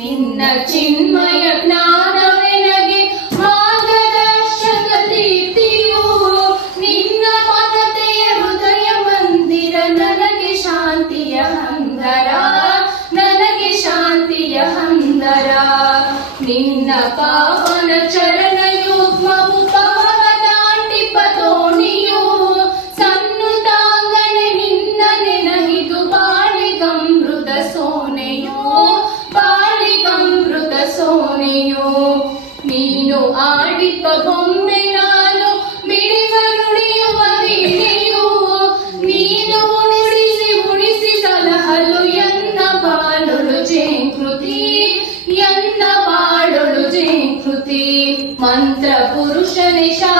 ನಿನ್ನ ಚಿನ್ಮಯ ಜ್ಞಾನವೆನಗೆ ಮಾರ್ಗದರ್ಶಕ ದೀಪ್ತಿಯು ನಿನ್ನ ಮನತೆಯ ಹೃದಯ ಮಂದಿರ ನನಗೆ ಶಾಂತಿಯ ಹಂದರ ನನಗೆ ಶಾಂತಿಯ ಹಂದರ ನಿನ್ನ ಪಾವನ ಚರಣ ಯುಗ್ಮವು ಪಾವನಾಟಿಪ ದೋಣಿಯು ಸನ್ನುತಾಂಗಣೆ ನಿನ್ನ ನೆನಹಿದು ಬಾಳಿಗಮೃತ ಸೋನೆಯೋ ಬಾಳಿಗಮೃತ ಸೋನೆಯೋ ನೀನು ಆಡಿಪ ಬೊಮ್ಮೆ ನಾನು ಮಿಡಿವ ನುಡಿಯುವ ವೀಣೆಯು ನೀನು ಉಣಿಸಿ ಉಣಿಸಿ ಸಲಹಲು ಎನ್ನ ಬಾಳೊಳು ಜೇಂಕೃತಿ ಎನ್ನ ಬಾಳೊಳು ಜೇಂಕೃತಿ ಮಂತ್ರ ಪುರುಷ ನಿಶಾ